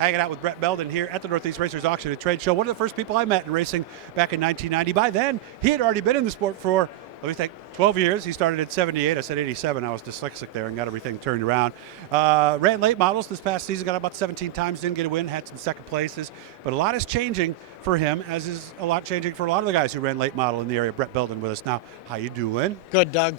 hanging out with Bret Belden here at the Northeast Racers Auction and Trade Show. One of the first people I met in racing back in 1990. By then, he had already been in the sport for, let me think, 12 years. He started at 78. I said 87. I was dyslexic there and got everything turned around. Ran late models this past season, got about 17 times, didn't get a win, had some second places. But a lot is changing for him, as is a lot changing for a lot of the guys who ran late model in the area. Bret Belden with us now. How you doing? Good, Doug.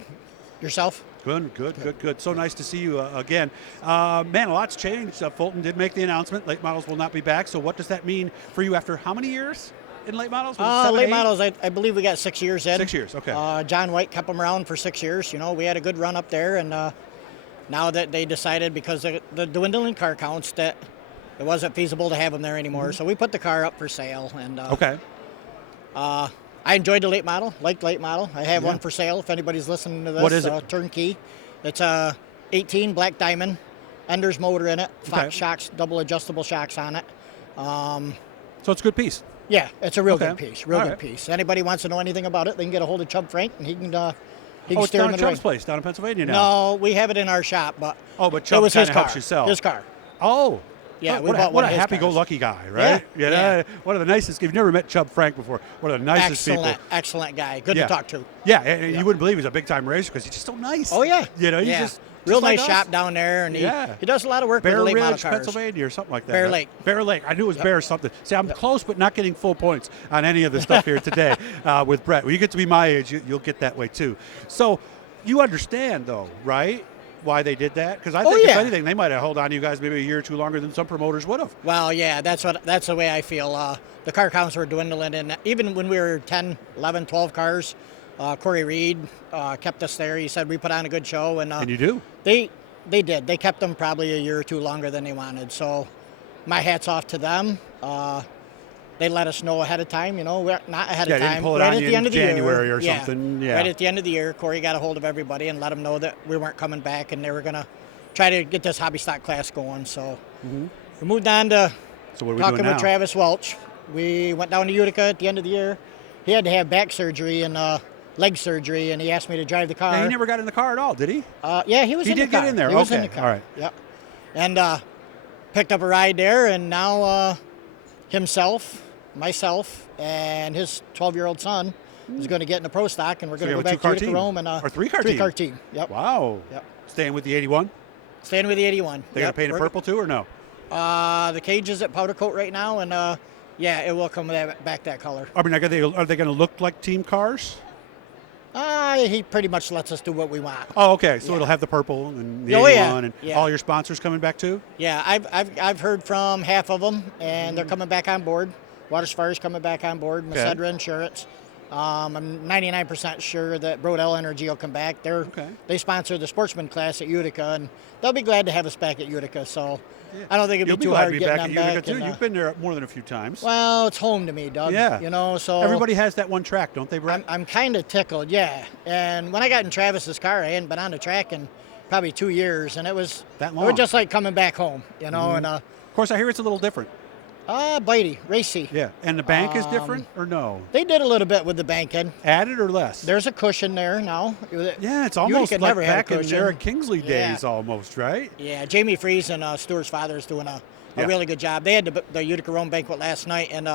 Yourself? Good. So nice to see you again. Man, a lot's changed. Fulton did make the announcement. Late models will not be back. So what does that mean for you after how many years in late models? Late models, I believe we got 6 years in. 6 years, okay. John White kept them around for 6 years. You know, we had a good run up there, and now that they decided, because of the dwindling car counts, that it wasn't feasible to have them there anymore. Mm-hmm. So we put the car up for sale. And okay. I enjoyed the late model, liked late model. I have one for sale if anybody's listening to this. What is it? Turnkey. It's a 18 Black Diamond, Ender's motor in it, Fox shocks, double adjustable shocks on it. So it's a good piece. Yeah, it's a real good piece, good piece. Anybody wants to know anything about it, they can get a hold of Chubb Frank, and he can steer them in the Chubb's place down in Pennsylvania now. No, we have it in our shop, but Chubb it was his car. Helps you sell. His car. Oh. Yeah, what a happy-go-lucky guy, right? Yeah. One of the nicest. If you've never met Chubb Frank before, one of the nicest people. Excellent guy. Good to talk to. Yeah, you wouldn't believe he's a big-time racer because he's just so nice. Oh, yeah. You know, he's just real like nice us. shop down there, and he does a lot of work with Bear late model Ridge, cars. Pennsylvania, or something like that. Bear right? Lake. Bear Lake. I knew it was Bear something. See, I'm close, but not getting full points on any of the stuff here today with Bret. When you get to be my age, you'll get that way too. So you understand, though, right? Why they did that? Because I think if anything, they might have held on to you guys maybe a year or two longer than some promoters would have. Well, yeah, that's the way I feel. The car counts were dwindling, and even when we were 10, 11, 12 cars, Corey Reed kept us there. He said we put on a good show, and you do. They did. They kept them probably a year or two longer than they wanted. So my hat's off to them. They let us know ahead of time, we're not ahead of time. Didn't pull it right on at you the end in of the January year, or something. Yeah. Right at the end of the year, Corey got a hold of everybody and let them know that we weren't coming back and they were going to try to get this hobby stock class going. So we moved on to talking with Travis Welch. We went down to Utica at the end of the year. He had to have back surgery and leg surgery, and he asked me to drive the car. Yeah, he never got in the car at all, did he? Yeah, he was in the car. He did get in there. He was in the car. All right. Yep. And picked up a ride there, and now himself, myself, and his 12-year-old son is going to get in the Pro Stock, and we're going to go back to Utica Rome and or three-car team. Yep. Wow. Yep. Staying with the 81. Staying with the 81. They're going to paint it purple too, or no? The cage is at powder coat right now, and it will come back that color. I mean, are they going to look like team cars? He pretty much lets us do what we want. Oh, okay. So it'll have the purple and the 81 and all your sponsors coming back too? Yeah, I've heard from half of them, and they're coming back on board. Watersfire's coming back on board. Macedra Insurance. I'm 99% sure that Brodell Energy will come back. They sponsor the sportsman class at Utica, and they'll be glad to have us back at Utica. So I don't think it'd be too hard getting them back. Utica too. You've been there more than a few times. Well, it's home to me, Doug. Yeah. So everybody has that one track, don't they, Bret? I'm kind of tickled, yeah. And when I got in Travis's car, I hadn't been on the track in probably 2 years, and it was that long. It was just like coming back home, And of course, I hear it's a little different. Bitey, racy. Yeah, and the bank is different, or no? They did a little bit with the banking. Added or less? There's a cushion there now. Yeah, it's almost like back in Eric Kingsley days almost, right? Yeah, Jamie Fries and Stuart's father is doing a really good job. They had the Utica Rome banquet last night, and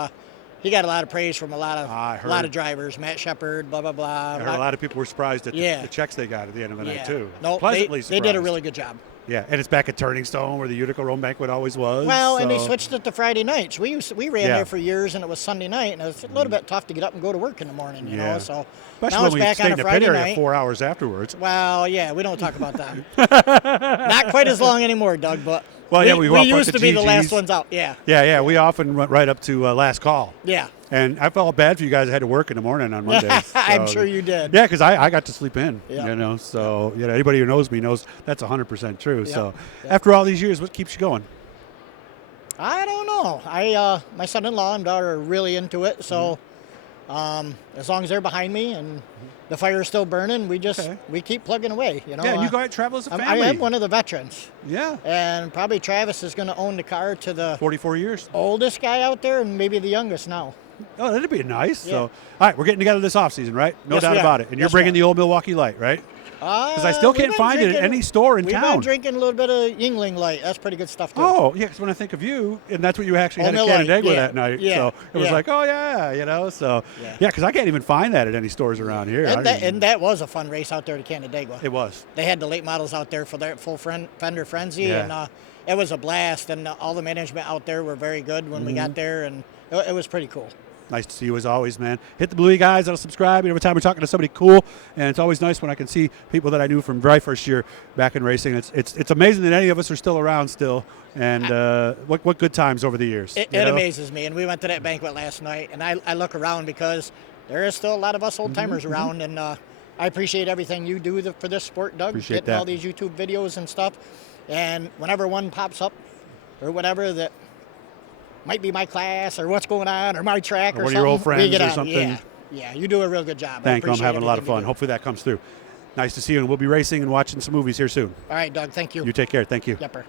he got a lot of praise from a lot of drivers. Matt Shepard, blah, blah, blah. I heard a lot of people were surprised at the checks they got at the end of the night, too. No, pleasantly they did a really good job. Yeah, and it's back at Turning Stone where the Utica Rome banquet always was. Well, and they switched it to Friday nights. We ran there for years, and it was Sunday night, and it was a little bit tough to get up and go to work in the morning, you know. So especially now it's when back on a Friday night. 4 hours afterwards. Well, yeah, we don't talk about that. Not quite as long anymore, Doug, but we used to be the last ones out. Yeah. We often went right up to last call. Yeah. And I felt bad for you guys that had to work in the morning on Mondays. So. I'm sure you did. Yeah, because I got to sleep in, So, anybody who knows me knows that's 100% true. Yep. So, after all these years, what keeps you going? I don't know. My son-in-law and daughter are really into it. So, as long as they're behind me and the fire is still burning, we keep plugging away, Yeah, and you go out and travel as a family. I am one of the veterans. Yeah. And probably Travis is going to own the car to the 44 years. Oldest guy out there and maybe the youngest now. Oh, that'd be nice. Yeah. So, all right, we're getting together this offseason, right? No Yes, doubt we are. about it. And you're Yes, we bringing are. the old Milwaukee Light, right? Because I still can't find it at any store in We've town. been drinking a little bit of Yingling Light. That's pretty good stuff, too. Oh, yeah, because when I think of you, and that's what you actually had at Old Mill Light, Canandaigua yeah, that night. yeah, So it was yeah. like, oh, yeah, So, yeah, because I can't even find that at any stores around here. And that was a fun race out there to Canandaigua. It was. They had the late models out there for their full fender frenzy, Yeah. and it was a blast. And all the management out there were very good when we got there, and it was pretty cool. Nice to see you as always, man. Hit the bluey guys that'll subscribe. Every time we're talking to somebody cool, and it's always nice when I can see people that I knew from my first year back in racing. It's amazing that any of us are still around still, and what good times over the years. It amazes me. And we went to that banquet last night, and I look around because there is still a lot of us old timers around, and I appreciate everything you do for this sport, Doug. Appreciate getting that. all these YouTube videos and stuff, and whenever one pops up or whatever that might be my class or what's going on or my track or one of something. your old friends we get or on. something. Yeah, you do a real good job. Thank you. I'm appreciate having a lot of everything you fun. do. Hopefully that comes through. Nice to see you, and we'll be racing and watching some movies here soon. All right, Doug. Thank you. You take care. Thank you. Yepper.